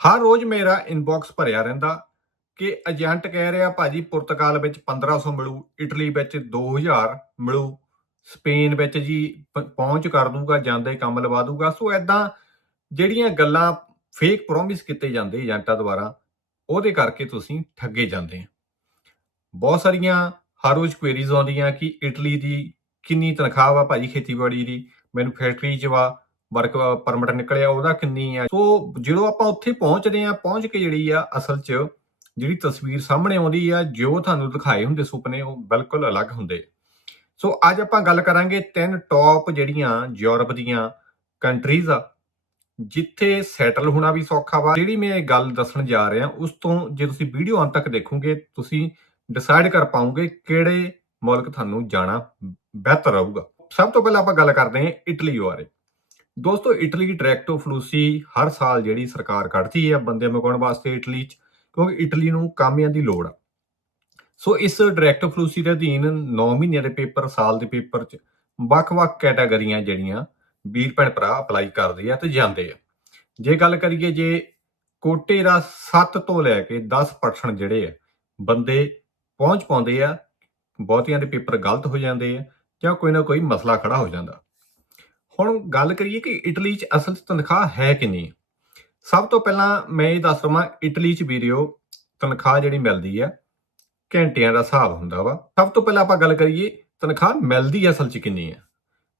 ਹਰ ਰੋਜ਼ ਮੇਰਾ ਇਨਬਾਕਸ ਭਰਿਆ ਰਹਿੰਦਾ ਕਿ ਏਜੰਟ ਕਹਿ ਰਿਹਾ ਭਾਜੀ ਪੁਰਤਗਾਲ ਵਿੱਚ 1500 ਮਿਲੂ, ਇਟਲੀ ਵਿੱਚ 2000 ਮਿਲੂ, ਸਪੇਨ ਵਿੱਚ ਜੀ ਪਹੁੰਚ ਕਰ ਦੂਗਾ, ਜਾਂਦੇ ਕੰਮ ਲਵਾ ਦੂਗਾ। ਸੋ ਐਦਾਂ ਜਿਹੜੀਆਂ ਗੱਲਾਂ ਫੇਕ ਪ੍ਰੋਮਿਸ ਕੀਤੇ ਜਾਂਦੇ ਏਜੰਟਾਂ ਦੁਆਰਾ, ਉਹਦੇ ਕਰਕੇ ਤੁਸੀਂ ਠੱਗੇ ਜਾਂਦੇ ਆ। ਬਹੁਤ ਸਾਰੀਆਂ ਹਰ ਰੋਜ਼ ਕੁਐਰੀਜ਼ ਆਉਂਦੀਆਂ ਕਿ ਇਟਲੀ ਦੀ ਕਿੰਨੀ ਤਨਖਾਹ ਵਾ ਭਾਜੀ ਖੇਤੀਬਾੜੀ ਦੀ, ਮੈਨੂੰ ਫੈਕਟਰੀ 'ਚ ਵਾ ਵਰਕ ਪਰਮਿਟ ਨਿਕਲਿਆ ਉਹਦਾ ਕਿੰਨੀ ਆ। ਸੋ ਜਦੋਂ ਆਪਾਂ ਉੱਥੇ ਪਹੁੰਚਦੇ ਆ, ਪਹੁੰਚ ਕੇ ਜਿਹੜੀ ਆ ਅਸਲ 'ਚ ਜਿਹੜੀ ਤਸਵੀਰ ਸਾਹਮਣੇ ਆਉਂਦੀ ਆ, ਜੋ ਤੁਹਾਨੂੰ ਦਿਖਾਏ ਹੁੰਦੇ ਸੁਪਨੇ, ਉਹ ਬਿਲਕੁਲ ਅਲੱਗ ਹੁੰਦੇ। ਸੋ ਅੱਜ ਆਪਾਂ ਗੱਲ ਕਰਾਂਗੇ 3 ਟੌਪ ਜਿਹੜੀਆਂ ਯੂਰਪ ਦੀਆਂ ਕੰਟਰੀਜ਼ ਆ ਜਿੱਥੇ ਸੈਟਲ ਹੋਣਾ ਵੀ ਸੌਖਾ ਵਾ। ਜਿਹੜੀ ਮੈਂ ਇਹ ਗੱਲ ਦੱਸਣ ਜਾ ਰਿਹਾ ਉਸ ਤੋਂ ਜੇ ਤੁਸੀਂ ਵੀਡੀਓ ਅੰਤ ਤੱਕ ਦੇਖੋਗੇ ਤੁਸੀਂ ਡਿਸਾਈਡ ਕਰ ਪਾਓਗੇ ਕਿਹੜੇ ਮੁਲਕ ਤੁਹਾਨੂੰ ਜਾਣਾ ਬਿਹਤਰ ਰਹੂਗਾ। ਸਭ ਤੋਂ ਪਹਿਲਾਂ ਆਪਾਂ ਗੱਲ ਕਰਦੇ ਹਾਂ ਇਟਲੀ ਬਾਰੇ। ਦੋਸਤੋ, ਇਟਲੀ ਡਾਇਰੈਕਟੋ ਫਲੂਸੀ ਹਰ ਸਾਲ ਜਿਹੜੀ ਸਰਕਾਰ ਕੱਢਦੀ ਹੈ ਬੰਦੇ ਮੰਗਾਉਣ ਵਾਸਤੇ ਇਟਲੀ 'ਚ, ਕਿਉਂਕਿ ਇਟਲੀ ਨੂੰ ਕਾਮਿਆਂ ਦੀ ਲੋੜ ਆ। ਸੋ ਇਸ ਡਾਇਰੈਕਟੋ ਫਲੂਸੀ ਦੇ ਅਧੀਨ 9 ਮਹੀਨਿਆਂ ਦੇ ਪੇਪਰ, ਸਾਲ ਦੇ ਪੇਪਰ 'ਚ ਵੱਖ-ਵੱਖ ਕੈਟਾਗਰੀਆਂ ਜਿਹੜੀਆਂ ਵੀਰ ਭੈਣ ਭਰਾ ਅਪਲਾਈ ਕਰਦੇ ਆ ਤੇ ਜਾਂਦੇ ਆ। ਜੇ ਗੱਲ ਕਰੀਏ, ਜੇ ਕੋਟੇ ਦਾ 7 ਤੋਂ ਲੈ ਕੇ 10% ਜਿਹੜੇ ਆ ਬੰਦੇ ਪਹੁੰਚ ਪਾਉਂਦੇ ਆ, ਬਹੁਤਿਆਂ ਦੇ ਪੇਪਰ ਗਲਤ ਹੋ ਜਾਂਦੇ ਆ ਜਾਂ ਕੋਈ ਨਾ ਕੋਈ ਮਸਲਾ ਖੜਾ ਹੋ ਜਾਂਦਾ। ਹੁਣ ਗੱਲ ਕਰੀਏ ਕਿ ਇਟਲੀ 'ਚ ਅਸਲ 'ਚ ਤਨਖਾਹ ਹੈ ਕਿੰਨੀ। ਸਭ ਤੋਂ ਪਹਿਲਾਂ ਮੈਂ ਇਹ ਦੱਸ ਦਵਾਂ, ਇਟਲੀ 'ਚ ਵੀਡੀਓ ਤਨਖਾਹ ਜਿਹੜੀ ਮਿਲਦੀ ਆ ਘੰਟਿਆਂ ਦਾ ਹਿਸਾਬ ਹੁੰਦਾ ਵਾ। ਸਭ ਤੋਂ ਪਹਿਲਾਂ ਆਪਾਂ ਗੱਲ ਕਰੀਏ ਤਨਖਾਹ ਮਿਲਦੀ ਅਸਲ 'ਚ ਕਿੰਨੀ ਆ।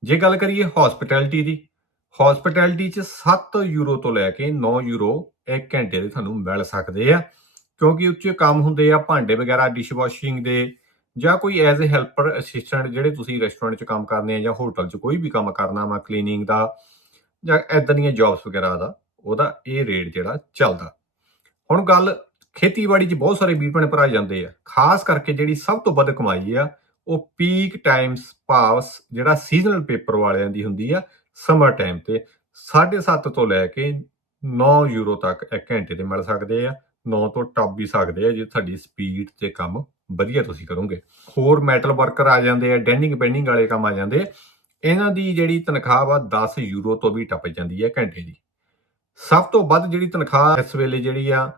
ਜੇ ਗੱਲ ਕਰੀਏ ਹੌਸਪਿਟੈਲਿਟੀ ਦੀ, ਹੌਸਪਿਟੈਲਿਟੀ 'ਚ 7 ਯੂਰੋ ਤੋਂ ਲੈ ਕੇ 9 ਯੂਰੋ 1 ਘੰਟੇ ਦੇ ਤੁਹਾਨੂੰ ਮਿਲ ਸਕਦੇ ਆ, ਕਿਉਂਕਿ ਉੱਚ ਕੰਮ ਹੁੰਦੇ ਆ ਭਾਂਡੇ ਵਗੈਰਾ ਡਿਸ਼ ਵਾਸ਼ਿੰਗ ਦੇ, ਜਾਂ ਕੋਈ ਐਜ਼ ਏ ਹੈਲਪਰ ਅਸਿਸਟੈਂਟ ਜਿਹੜੇ ਤੁਸੀਂ ਰੈਸਟੋਰੈਂਟ 'ਚ ਕੰਮ ਕਰਨੇ ਆ ਜਾਂ ਹੋਟਲ 'ਚ ਕੋਈ ਵੀ ਕੰਮ ਕਰਨਾ ਵਾ, ਕਲੀਨਿੰਗ ਦਾ ਜਾਂ ਇੱਦਾਂ ਦੀਆਂ ਜੌਬਸ ਵਗੈਰਾ ਦਾ, ਉਹਦਾ ਇਹ ਰੇਟ ਜਿਹੜਾ ਚੱਲਦਾ। ਹੁਣ ਗੱਲ ਖੇਤੀਬਾੜੀ 'ਚ ਬਹੁਤ ਸਾਰੇ ਵੀਰ ਭੈਣ ਭਰਾ ਜਾਂਦੇ ਆ, ਖਾਸ ਕਰਕੇ ਜਿਹੜੀ ਸਭ ਤੋਂ ਵੱਧ ਕਮਾਈ ਆ ਉਹ ਪੀਕ ਟਾਈਮਸ ਭਾਵ ਜਿਹੜਾ ਸੀਜ਼ਨਲ ਪੇਪਰ ਵਾਲਿਆਂ ਦੀ ਹੁੰਦੀ ਆ ਸਮਰ ਟਾਈਮ ਤੇ 7.5 ਤੋਂ ਲੈ ਕੇ 9 ਯੂਰੋ ਤੱਕ 1 ਘੰਟੇ ਦੇ ਮਿਲ ਸਕਦੇ ਆ। 9 ਤੋਂ ਟੱਪ ਵੀ ਸਕਦੇ ਆ ਜੇ ਤੁਹਾਡੀ ਸਪੀਡ ਤੇ ਕੰਮ ਵਧੀਆ ਤੁਸੀਂ ਕਰੋਗੇ। ਹੋਰ ਮੈਟਲ ਵਰਕਰ ਆ ਜਾਂਦੇ ਆ, ਡੈਂਡਿੰਗ ਪੈਂਡਿੰਗ ਵਾਲੇ ਕੰਮ ਆ ਜਾਂਦੇ ਆ, ਇਹਨਾਂ ਦੀ ਜਿਹੜੀ ਤਨਖਾਹ ਵਾ 10 ਯੂਰੋ ਤੋਂ ਵੀ ਟੱਪ ਜਾਂਦੀ ਹੈ ਘੰਟੇ ਦੀ। ਸਭ ਤੋਂ ਵੱਧ ਜਿਹੜੀ ਤਨਖਾਹ ਇਸ ਵੇਲੇ ਜਿਹੜੀ ਆ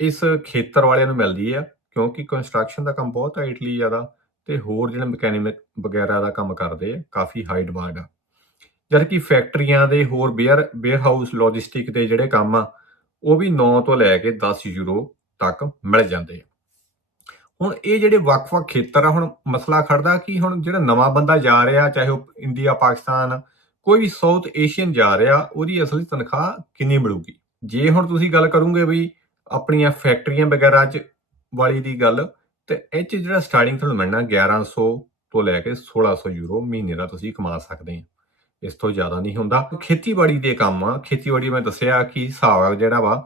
ਇਸ ਖੇਤਰ ਵਾਲਿਆਂ ਨੂੰ ਮਿਲਦੀ ਆ, ਕਿਉਂਕਿ ਕੰਸਟਰਕਸ਼ਨ ਦਾ ਕੰਮ ਬਹੁਤ ਆ ਇਟਲੀ ਜ਼ਿਆਦਾ, ਤੇ ਹੋਰ ਜਿਹੜੇ ਮਕੈਨਿਕ ਵਗੈਰਾ ਦਾ ਕੰਮ ਕਰਦੇ ਆ, ਕਾਫੀ ਹਾਈ ਡਿਮਾਂਡ ਆ। ਜਦ ਕਿ ਫੈਕਟਰੀਆਂ ਦੇ ਹੋਰ ਵੇਅਰ ਹਾਊਸ ਲੌਜਿਸਟਿਕ ਦੇ ਜਿਹੜੇ ਕੰਮ ਆ ਉਹ ਵੀ 9 ਤੋਂ ਲੈ ਕੇ 10 ਯੂਰੋ ਤੱਕ ਮਿਲ ਜਾਂਦੇ ਆ। ਹੁਣ ਇਹ ਜਿਹੜੇ ਵੱਖ-ਵੱਖ ਖੇਤਰ ਆ, ਹੁਣ ਮਸਲਾ ਖੜਦਾ ਕਿ ਹੁਣ ਜਿਹੜਾ ਨਵਾਂ ਬੰਦਾ ਜਾ ਰਿਹਾ, ਚਾਹੇ ਉਹ ਇੰਡੀਆ, ਪਾਕਿਸਤਾਨ, ਕੋਈ ਵੀ ਸਾਊਥ ਏਸ਼ੀਅਨ ਜਾ ਰਿਹਾ, ਉਹਦੀ ਅਸਲੀ ਤਨਖਾਹ ਕਿੰਨੀ ਮਿਲੂਗੀ। ਜੇ ਹੁਣ ਤੁਸੀਂ ਗੱਲ ਕਰੋਗੇ ਵੀ ਆਪਣੀਆਂ ਫੈਕਟਰੀਆਂ ਵਗੈਰਾ 'ਚ ਵਾਲੀ ਦੀ ਗੱਲ, ਤੇ ਇਹ 'ਚ ਜਿਹੜਾ ਸਟਾਰਟਿੰਗ ਤੁਹਾਨੂੰ ਮਿਲਣਾ 1100 ਤੋਂ ਲੈ ਕੇ 1600 ਯੂਰੋ ਮਹੀਨੇ ਦਾ ਤੁਸੀਂ ਕਮਾ ਸਕਦੇ ਆ, ਇਸ ਤੋਂ ਜ਼ਿਆਦਾ ਨਹੀਂ ਹੁੰਦਾ। ਖੇਤੀਬਾੜੀ ਦੇ ਕੰਮ ਆ, ਖੇਤੀਬਾੜੀ ਮੈਂ ਦੱਸਿਆ ਕਿ ਹਿਸਾਬ ਜਿਹੜਾ ਵਾ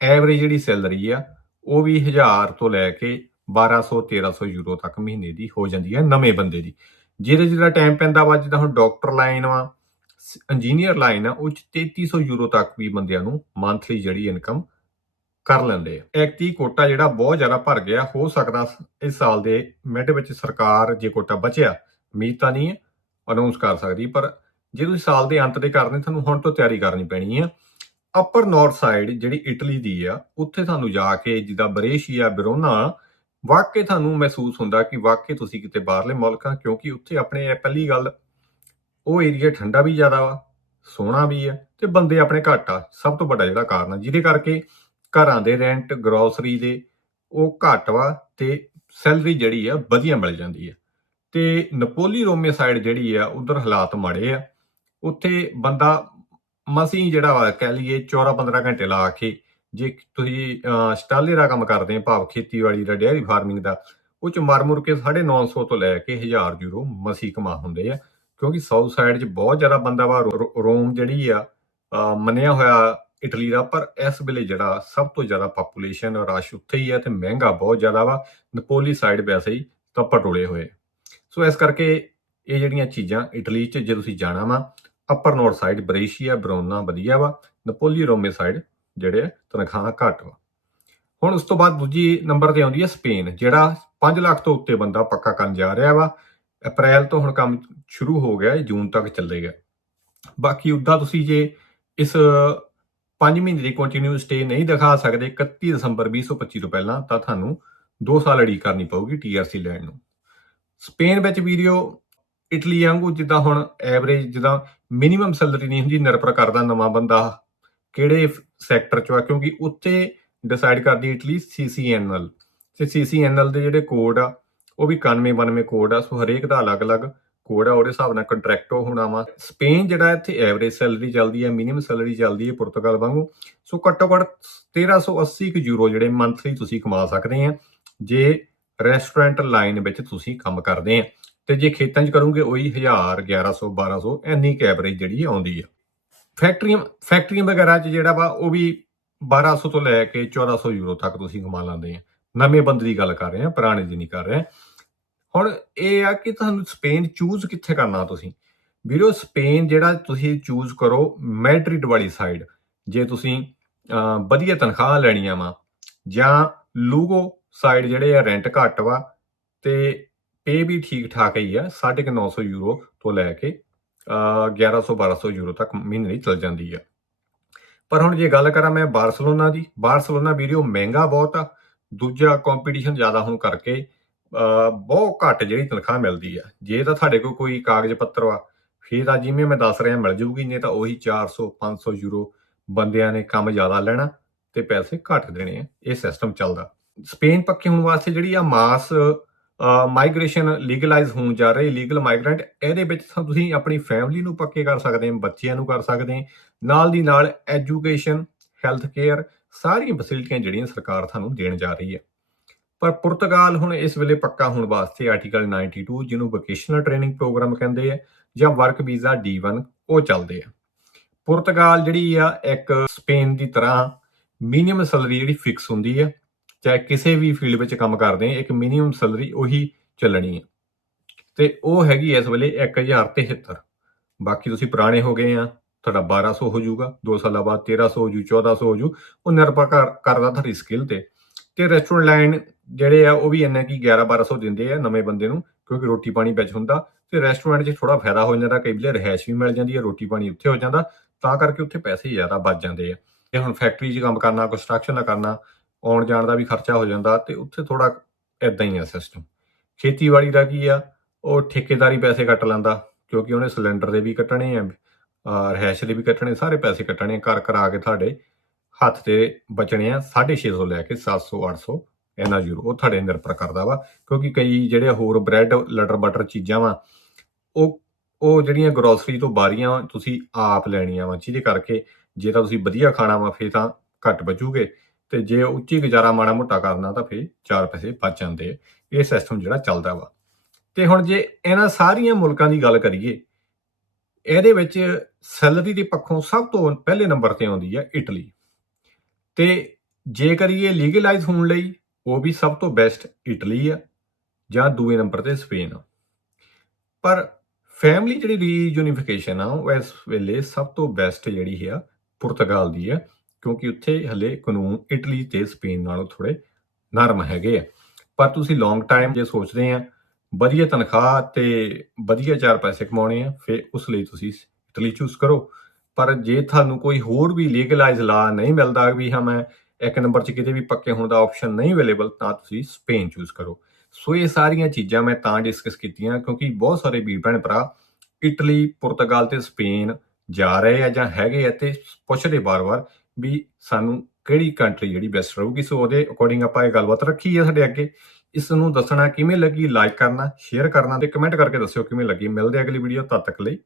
ਐਵਰੇਜ ਜਿਹੜੀ ਸੈਲਰੀ ਆ ਉਹ ਵੀ 1000 ਤੋਂ ਲੈ ਕੇ 1200-1300 ਯੂਰੋ ਤੱਕ ਮਹੀਨੇ ਦੀ ਹੋ ਜਾਂਦੀ ਹੈ ਨਵੇਂ ਬੰਦੇ ਦੀ। ਜਿਹਦੇ ਜਿਹੜਾ ਟਾਈਮ ਪੈਂਦਾ ਵਾ, ਜਿੱਦਾਂ ਹੁਣ ਡਾਕਟਰ ਲਾਈਨ ਵਾ, ਇੰਜੀਨੀਅਰ ਲਾਈਨ ਆ, ਉਹ 'ਚ 3300 ਯੂਰੋ ਤੱਕ ਵੀ ਬੰਦਿਆਂ ਨੂੰ ਮੰਥਲੀ ਜਿਹੜੀ ਇਨਕਮ ਕਰ ਲੈਂਦੇ ਆ। ਐਕਟੀ ਕੋਟਾ ਜਿਹੜਾ ਬਹੁਤ ਜ਼ਿਆਦਾ ਭਰ ਗਿਆ, ਹੋ ਸਕਦਾ ਇਸ ਸਾਲ ਦੇ ਮਿਡ ਵਿੱਚ ਸਰਕਾਰ ਜੇ ਕੋਟਾ ਬਚਿਆ, ਉਮੀਦ ਤਾਂ ਨਹੀਂ ਹੈ, ਅਨਾਉਂਸ ਕਰ ਸਕਦੀ, ਪਰ ਜੇ ਤੁਸੀਂ ਸਾਲ ਦੇ ਅੰਤ ਦੇ ਕਰਨੇ ਤੁਹਾਨੂੰ ਹੁਣ ਤੋਂ ਤਿਆਰੀ ਕਰਨੀ ਪੈਣੀ ਆ। ਅਪਰ ਨਾਰਥ ਸਾਈਡ ਜਿਹੜੀ ਇਟਲੀ ਦੀ ਆ, ਉੱਥੇ ਤੁਹਾਨੂੰ ਜਾ ਕੇ ਜਿੱਦਾਂ ਬਰੇਸ਼ੀਆ, ਵਰੋਨਾ, ਵਾਕਈ ਤੁਹਾਨੂੰ ਮਹਿਸੂਸ ਹੁੰਦਾ ਕਿ ਵਾਕਈ ਤੁਸੀਂ ਕਿਤੇ ਬਾਹਰਲੇ ਮੁਲਕਾਂ, ਕਿਉਂਕਿ ਉੱਥੇ ਆਪਣੇ ਪਹਿਲੀ ਗੱਲ ਉਹ ਏਰੀਆ ਠੰਡਾ ਵੀ ਜ਼ਿਆਦਾ ਵਾ, ਸੋਹਣਾ ਵੀ ਆ, ਤੇ ਬੰਦੇ ਆਪਣੇ ਘੱਟ ਆ। ਸਭ ਤੋਂ ਵੱਡਾ ਜਿਹੜਾ ਕਾਰਨ ਆ ਜਿਹਦੇ ਕਰਕੇ ਘਰਾਂ ਦੇ ਰੈਂਟ, ਗਰੋਸਰੀ ਦੇ ਉਹ ਘੱਟ ਵਾ ਤੇ ਸੈਲਰੀ ਜਿਹੜੀ ਆ ਵਧੀਆ ਮਿਲ ਜਾਂਦੀ ਆ। ਤੇ ਨਪੋਲੀ ਰੋਮੇ ਸਾਈਡ ਜਿਹੜੀ ਆ ਉਧਰ ਹਾਲਾਤ ਮਾੜੇ ਆ, ਉੱਥੇ ਬੰਦਾ ਮਸੀਂ ਜਿਹੜਾ ਵਾ ਕਹਿ ਲਈਏ 14-15 ਘੰਟੇ ਲਾ ਕੇ, ਜੇ ਤੁਸੀਂ ਸਟਾਲੇ ਦਾ ਕੰਮ ਕਰਦੇ ਆ ਭਾਵ ਖੇਤੀਬਾੜੀ ਦਾ, ਡੇਅਰੀ ਫਾਰਮਿੰਗ ਦਾ, ਉਹ 'ਚ ਮਰ ਕੇ 950 ਤੋਂ ਲੈ ਕੇ 1000 ਯੂਰੋ ਮਸੀਂ ਕਮਾ ਹੁੰਦੇ ਆ, ਕਿਉਂਕਿ ਸਾਊਥ ਸਾਈਡ 'ਚ ਬਹੁਤ ਜ਼ਿਆਦਾ ਬੰਦਾ ਵਾ। ਰੋਮ ਜਿਹੜੀ ਆ ਮੰਨਿਆ ਹੋਇਆ ਇਟਲੀ ਦਾ, ਪਰ ਇਸ ਵੇਲੇ ਜਿਹੜਾ ਸਭ ਤੋਂ ਜ਼ਿਆਦਾ ਪਾਪੂਲੇਸ਼ਨ ਰਸ਼ ਉੱਥੇ ਹੀ ਆ ਤੇ ਮਹਿੰਗਾ ਬਹੁਤ ਜ਼ਿਆਦਾ ਵਾ। ਨਪੋਲੀ ਸਾਈਡ ਵੈਸੇ ਹੀ ਤੱਪੜ ਟੋਲੇ ਹੋਏ। ਸੋ ਇਸ ਕਰਕੇ ਇਹ ਜਿਹੜੀਆਂ ਚੀਜ਼ਾਂ ਇਟਲੀ 'ਚ ਜੇ ਤੁਸੀਂ ਜਾਣਾ ਵਾ, ਅਪਰ ਨਾਰਥ ਸਾਈਡ ਬਰੇਸ਼ੀਆ, ਵਰੋਨਾ ਵਧੀਆ ਵਾ, ਨਪੋਲੀ ਰੋਮੇ ਸਾਈਡ ਜਿਹੜੇ ਤਨਖਾਹਾਂ ਘੱਟ ਵਾ। ਹੁਣ ਉਸ ਤੋਂ ਬਾਅਦ ਦੂਜੀ ਨੰਬਰ ਤੇ ਆਉਂਦੀ ਹੈ ਸਪੇਨ, ਜਿਹੜਾ 5 ਲੱਖ ਤੋਂ ਉੱਤੇ ਬੰਦਾ ਪੱਕਾ ਕਰਨ ਜਾ ਰਿਹਾ ਵਾ। ਅਪ੍ਰੈਲ ਤੋਂ ਹੁਣ ਕੰਮ ਸ਼ੁਰੂ ਹੋ ਗਿਆ, ਜੂਨ ਤੱਕ ਚੱਲੇਗਾ। ਬਾਕੀ ਉੱਦਾਂ ਤੁਸੀਂ ਜੇ ਇਸ 5 ਮਹੀਨੇ ਦੀ ਕੰਟੀਨਿਊ ਸਟੇ ਨਹੀਂ ਦਿਖਾ ਸਕਦੇ 31 ਦਸੰਬਰ 2025 ਤੋਂ ਪਹਿਲਾਂ, ਤਾਂ ਤੁਹਾਨੂੰ 2 ਸਾਲ ਉਡੀਕ ਕਰਨੀ ਪਊਗੀ TRC ਲੈਣ ਨੂੰ। ਸਪੇਨ ਵਿੱਚ ਵੀਡੀਓ ਇਟਲੀ ਵਾਂਗੂ ਜਿੱਦਾਂ ਹੁਣ ਐਵਰੇਜ ਜਿੱਦਾਂ ਮਿਨੀਮਮ ਸੈਲਰੀ ਨਹੀਂ ਹੁੰਦੀ, ਨਿਰਭਰ ਕਰਦਾ ਨਵਾਂ ਬੰਦਾ ਕਿਹੜੇ ਸੈਕਟਰ 'ਚ ਆ, ਕਿਉਂਕਿ ਉੱਥੇ ਡਿਸਾਈਡ ਕਰਦੀ ਇਟਲੀ CCNL ਤੇ CCNL ਦੇ ਜਿਹੜੇ ਕੋਡ ਆ ਉਹ ਵੀ 9192 ਕੋਡ ਆ। ਸੋ ਹਰੇਕ ਦਾ ਅਲੱਗ-ਅਲੱਗ ਕੋਡ ਆ, ਉਹਦੇ ਹਿਸਾਬ ਨਾਲ ਕੰਟਰੈਕਟੋ ਹੋਣਾ ਵਾ। ਸਪੇਨ ਜਿਹੜਾ ਇੱਥੇ ਐਵਰੇਜ ਸੈਲਰੀ ਚੱਲਦੀ ਹੈ, ਮਿਨੀਮਮ ਸੈਲਰੀ ਚੱਲਦੀ ਹੈ ਪੁਰਤਗਾਲ ਵਾਂਗੂ। ਸੋ ਘੱਟੋ ਘੱਟ 1380 ਯੂਰੋ ਜਿਹੜੇ ਮੰਥਲੀ ਤੁਸੀਂ ਕਮਾ ਸਕਦੇ ਆ ਜੇ ਰੈਸਟੋਰੈਂਟ ਲਾਈਨ ਵਿੱਚ ਤੁਸੀਂ ਕੰਮ ਕਰਦੇ ਆ, ਤੇ ਜੇ ਖੇਤਾਂ 'ਚ ਕਰੋਗੇ ਉਹੀ 1000 1100 1200 ਇੰਨੀ ਐਵਰੇਜ ਜਿਹੜੀ ਆਉਂਦੀ ਆ। ਫੈਕਟਰੀਆਂ ਵਗੈਰਾ 'ਚ ਜਿਹੜਾ ਵਾ ਉਹ ਵੀ 1200 ਤੋਂ ਲੈ ਕੇ 1400 ਯੂਰੋ ਤੱਕ ਤੁਸੀਂ ਕਮਾ ਲੈਂਦੇ ਆ। ਨਵੇਂ ਬੰਦੇ ਦੀ ਗੱਲ ਕਰ ਰਹੇ ਆ, ਪੁਰਾਣੇ ਦੀ ਨਹੀਂ ਕਰ ਰਹੇ। ਹੁਣ ਇਹ ਆ ਕਿ ਤੁਹਾਨੂੰ ਸਪੇਨ ਚੂਜ਼ ਕਿੱਥੇ ਕਰਨਾ ਤੁਸੀਂ ਵੀਰੋ। ਸਪੇਨ ਜਿਹੜਾ ਤੁਸੀਂ ਚੂਜ਼ ਕਰੋ ਮੈਡਰਿਡ ਵਾਲੀ ਸਾਈਡ, ਜੇ ਤੁਸੀਂ ਵਧੀਆ ਤਨਖਾਹ ਲੈਣੀਆਂ ਵਾ, ਜਾਂ ਲੂਗੋ ਸਾਈਡ ਜਿਹੜੇ ਆ ਰੈਂਟ ਘੱਟ ਵਾ ਤੇ ਪੇ ਵੀ ਠੀਕ ਠਾਕ ਹੀ ਆ, 950 ਯੂਰੋ ਤੋਂ ਲੈ ਕੇ 1100 1200 ਯੂਰੋ ਤੱਕ ਮਹੀਨੇ ਦੀ ਚਲ ਜਾਂਦੀ ਆ। ਪਰ ਹੁਣ ਜੇ ਗੱਲ ਕਰਾਂ ਮੈਂ ਬਾਰਸਲੋਨਾ ਦੀ, ਬਾਰਸਲੋਨਾ ਵੀਡੀਓ ਮਹਿੰਗਾ ਬਹੁਤ ਆ, ਦੂਜਾ ਕੰਪੀਟੀਸ਼ਨ ਜ਼ਿਆਦਾ ਹੋਣ ਕਰਕੇ ਬਹੁਤ ਘੱਟ ਜਿਹੜੀ ਤਨਖਾਹ ਮਿਲਦੀ ਆ। ਜੇ ਤਾਂ ਤੁਹਾਡੇ ਕੋਲ ਕੋਈ ਕਾਗਜ਼ ਪੱਤਰ ਆ ਫਿਰ ਤਾਂ ਜਿਵੇਂ ਮੈਂ ਦੱਸ ਰਿਹਾ ਮਿਲ ਜੂਗੀ, ਨਹੀਂ ਤਾਂ ਉਹੀ 400 500 ਯੂਰੋ ਬੰਦਿਆਂ ਨੇ ਕੰਮ ਜ਼ਿਆਦਾ ਲੈਣਾ ਤੇ ਪੈਸੇ ਘੱਟ ਦੇਣੇ ਆ। ਇਹ ਸਿਸਟਮ ਚੱਲਦਾ। ਸਪੇਨ ਪੱਕੇ ਹੋਣ ਵਾਸਤੇ ਜਿਹੜੀ ਆ ਮਾਸ ਮਾਈਗ੍ਰੇਸ਼ਨ ਲੀਗਲਾਈਜ਼ ਹੋਣ ਜਾ ਰਹੀ, ਲੀਗਲ ਮਾਈਗ੍ਰੈਂਟ, ਇਹਦੇ ਵਿੱਚ ਤਾਂ ਤੁਸੀਂ ਆਪਣੀ ਫੈਮਿਲੀ ਨੂੰ ਪੱਕੇ ਕਰ ਸਕਦੇ ਹੋ, ਬੱਚਿਆਂ ਨੂੰ ਕਰ ਸਕਦੇ ਹੋ, ਨਾਲ ਦੀ ਨਾਲ ਐਜੂਕੇਸ਼ਨ, ਹੈਲਥ ਕੇਅਰ, ਸਾਰੀਆਂ ਫੈਸਿਲਿਟੀਆਂ ਜਿਹੜੀਆਂ ਸਰਕਾਰ ਤੁਹਾਨੂੰ ਦੇਣ ਜਾ ਰਹੀ ਹੈ। ਪਰ ਪੁਰਤਗਾਲ ਹੁਣ ਇਸ ਵੇਲੇ ਪੱਕਾ ਹੋਣ ਵਾਸਤੇ ਆਰਟੀਕਲ 92 ਜਿਹਨੂੰ ਵੋਕੇਸ਼ਨਲ ਟ੍ਰੇਨਿੰਗ ਪ੍ਰੋਗਰਾਮ ਕਹਿੰਦੇ ਆ, ਜਾਂ ਵਰਕ ਵੀਜ਼ਾ D1 ਉਹ ਚੱਲਦੇ ਆ। ਪੁਰਤਗਾਲ ਜਿਹੜੀ ਆ ਇੱਕ ਸਪੇਨ ਦੀ ਤਰ੍ਹਾਂ ਮਿਨੀਮਮ ਸੈਲਰੀ ਜਿਹੜੀ ਫਿਕਸ ਹੁੰਦੀ ਹੈ, ਚਾਹੇ ਕਿਸੇ ਵੀ ਫੀਲਡ ਵਿੱਚ ਕੰਮ ਕਰਦੇ ਆ, ਇੱਕ ਮਿਨੀਮਮ ਸੈਲਰੀ ਉਹੀ ਚੱਲਣੀ ਹੈ ਤੇ ਉਹ ਹੈਗੀ ਇਸ ਵੇਲੇ 1073। ਬਾਕੀ ਤੁਸੀਂ ਪੁਰਾਣੇ ਹੋ ਗਏ ਆ, ਤੁਹਾਡਾ 1200 ਹੋ ਜਾਊਗਾ, 2 ਸਾਲਾਂ ਬਾਅਦ 1300 ਹੋ ਜੂ, 1400 ਹੋ ਜੂ, ਉਹ ਨਿਰਭਰ ਕਰਦਾ ਤੁਹਾਡੀ ਸਕਿੱਲ ਤੇ ਰੈਸਟੋਰੈਂਟ ਲਾਈਨ ਜਿਹੜੇ ਆ ਉਹ ਵੀ ਇੰਨਾ ਕਿ 1100-1200 ਦਿੰਦੇ ਆ ਨਵੇਂ ਬੰਦੇ ਨੂੰ, ਕਿਉਂਕਿ ਰੋਟੀ ਪਾਣੀ ਵਿੱਚ ਹੁੰਦਾ ਤੇ ਰੈਸਟੋਰੈਂਟ 'ਚ ਥੋੜਾ ਫਾਇਦਾ ਹੋ ਜਾਂਦਾ, ਕਈ ਵੇਲੇ ਰਿਹਾਇਸ਼ ਵੀ ਮਿਲ ਜਾਂਦੀ ਹੈ, ਰੋਟੀ ਪਾਣੀ ਉੱਥੇ ਹੋ ਜਾਂਦਾ, ਤਾਂ ਕਰਕੇ ਉੱਥੇ ਪੈਸੇ ਜ਼ਿਆਦਾ ਬਚ ਜਾਂਦੇ ਆ। ਤੇ ਹੁਣ ਫੈਕਟਰੀ 'ਚ ਕੰਮ ਕਰਨਾ, ਕੰਸਟਰਕਸ਼ਨ ਦਾ ਕਰਨਾ, ਆਉਣ ਜਾਣ ਦਾ ਵੀ ਖਰਚਾ ਹੋ ਜਾਂਦਾ ਤੇ ਉੱਥੇ ਥੋੜਾ ਇਦਾਂ ਹੀ ਆ ਸਿਸਟਮ। ਖੇਤੀਬਾੜੀ ਦਾ ਕੀ ਆ, ਉਹ ਠੇਕੇਦਾਰੀ ਪੈਸੇ ਕੱਟ ਲੈਂਦਾ, ਕਿਉਂਕਿ ਉਹਨੇ ਸਿਲੰਡਰ ਦੇ ਵੀ ਕੱਟਣੇ ਆ, ਰਿਹਾਇਸ਼ ਦੇ ਵੀ ਕੱਟਣੇ, ਸਾਰੇ ਪੈਸੇ ਕੱਟਣੇ, ਘਰ ਕਰਾ ਕੇ ਤੁਹਾਡੇ ਹੱਥ ਤੇ ਬਚਣੇ ਆ 650 ਲੈ ਕੇ 700-800 ਇਹਨਾਂ ਯੂਰੋ। ਉਹ ਤੁਹਾਡੇ ਨਿਰਭਰ ਕਰਦਾ ਵਾ, ਕਿਉਂਕਿ ਕਈ ਜਿਹੜੇ ਹੋਰ ਬ੍ਰੈਡ ਲਟਰ ਬਟਰ ਚੀਜ਼ਾਂ ਵਾ ਉਹ ਜਿਹੜੀਆਂ ਗਰੋਸਰੀ ਤੋਂ ਬਾਰੀਆਂ ਤੁਸੀਂ ਆਪ ਲੈਣੀਆਂ ਵਾ, ਜਿਹਦੇ ਕਰਕੇ ਜੇ ਤਾਂ ਤੁਸੀਂ ਵਧੀਆ ਖਾਣਾ ਵਾ ਫਿਰ ਤਾਂ ਘੱਟ ਬਚੂਗੇ, ਤੇ ਜੇ ਉੱਚੀ ਗੁਜ਼ਾਰਾ ਮਾੜਾ ਮੋਟਾ ਕਰਨਾ ਤਾਂ ਫਿਰ 4 ਪੈਸੇ ਬਚ ਜਾਂਦੇ ਆ। ਇਹ ਸਿਸਟਮ ਜਿਹੜਾ ਚੱਲਦਾ ਵਾ। ਤੇ ਹੁਣ ਜੇ ਇਹਨਾਂ ਸਾਰੀਆਂ ਮੁਲਕਾਂ ਦੀ ਗੱਲ ਕਰੀਏ, ਇਹਦੇ ਵਿੱਚ ਸੈਲਰੀ ਦੇ ਪੱਖੋਂ ਸਭ ਤੋਂ ਪਹਿਲੇ ਨੰਬਰ ਤੇ ਆਉਂਦੀ ਹੈ ਇਟਲੀ, ਤੇ ਜੇ ਕਰੀਏ ਲੀਗਲਾਈਜ਼ ਹੋਣ ਲਈ ਉਹ ਵੀ ਸਭ ਤੋਂ ਬੈਸਟ ਇਟਲੀ ਆ, ਜਾਂ ਦੂਏ ਨੰਬਰ ਤੇ ਸਪੇਨ ਆ। ਪਰ ਫੈਮਿਲੀ ਜਿਹੜੀ ਰੀਯੂਨੀਫਿਕੇਸ਼ਨ ਆ ਉਹ ਇਸ ਵੇਲੇ ਸਭ ਤੋਂ ਬੈਸਟ ਜਿਹੜੀ ਆ ਪੁਰਤਗਾਲ ਦੀ ਆ, ਕਿਉਂਕਿ ਉੱਥੇ ਹਲੇ ਕਾਨੂੰਨ ਇਟਲੀ ਤੇ ਸਪੇਨ ਨਾਲੋਂ ਥੋੜੇ ਨਰਮ ਹੈਗੇ ਆ। ਪਰ ਤੁਸੀਂ ਲੌਂਗ ਟਾਈਮ ਜੇ ਸੋਚਦੇ ਆ, ਵਧੀਆ ਤਨਖਾਹ ਤੇ ਵਧੀਆ 4 ਪੈਸੇ ਕਮਾਉਣੇ ਆ, ਫਿਰ ਉਸ ਲਈ ਤੁਸੀਂ ਇਟਲੀ ਚੂਜ਼ ਕਰੋ। ਪਰ ਜੇ ਤੁਹਾਨੂੰ ਕੋਈ ਹੋਰ ਵੀ ਲੀਗਲਾਈਜ਼ ਲਾ ਨਹੀਂ ਮਿਲਦਾ ਵੀ ਹਾਂ ਮੈਂ 1 ਨੰਬਰ 'ਚ ਕਿਤੇ ਵੀ ਪੱਕੇ ਹੋਣ ਦਾ ਆਪਸ਼ਨ ਨਹੀਂ ਅਵੇਲੇਬਲ, ਤਾਂ ਤੁਸੀਂ ਸਪੇਨ ਚੂਜ਼ ਕਰੋ। ਸੋ ਇਹ ਸਾਰੀਆਂ ਚੀਜ਼ਾਂ ਮੈਂ ਤਾਂ ਡਿਸਕਸ ਕੀਤੀਆਂ ਕਿਉਂਕਿ ਬਹੁਤ ਸਾਰੇ ਵੀਰ ਭੈਣ ਭਰਾ ਇਟਲੀ, ਪੁਰਤਗਾਲ ਤੇ ਸਪੇਨ ਜਾ ਰਹੇ ਆ ਜਾਂ ਹੈਗੇ ਆ, ਤੇ ਪੁੱਛਦੇ ਵਾਰ-ਵਾਰ ਵੀ ਸਾਨੂੰ ਕਿਹੜੀ ਕੰਟਰੀ ਜਿਹੜੀ ਬੈਸਟ ਰਹੂਗੀ। ਸੋ ਉਹਦੇ ਅਕੋਰਡਿੰਗ ਆਪਾਂ ਇਹ ਗੱਲਬਾਤ ਰੱਖੀ ਹੈ ਸਾਡੇ ਅੱਗੇ। ਇਸ ਨੂੰ ਦੱਸਣਾ ਕਿਵੇਂ ਲੱਗੀ, ਲਾਈਕ ਕਰਨਾ, ਸ਼ੇਅਰ ਕਰਨਾ ਤੇ ਕਮੈਂਟ ਕਰਕੇ ਦੱਸਿਓ ਕਿਵੇਂ ਲੱਗੀ। ਮਿਲਦੇ ਅਗਲੀ ਵੀਡੀਓ, ਤਦ ਤੱਕ ਲਈ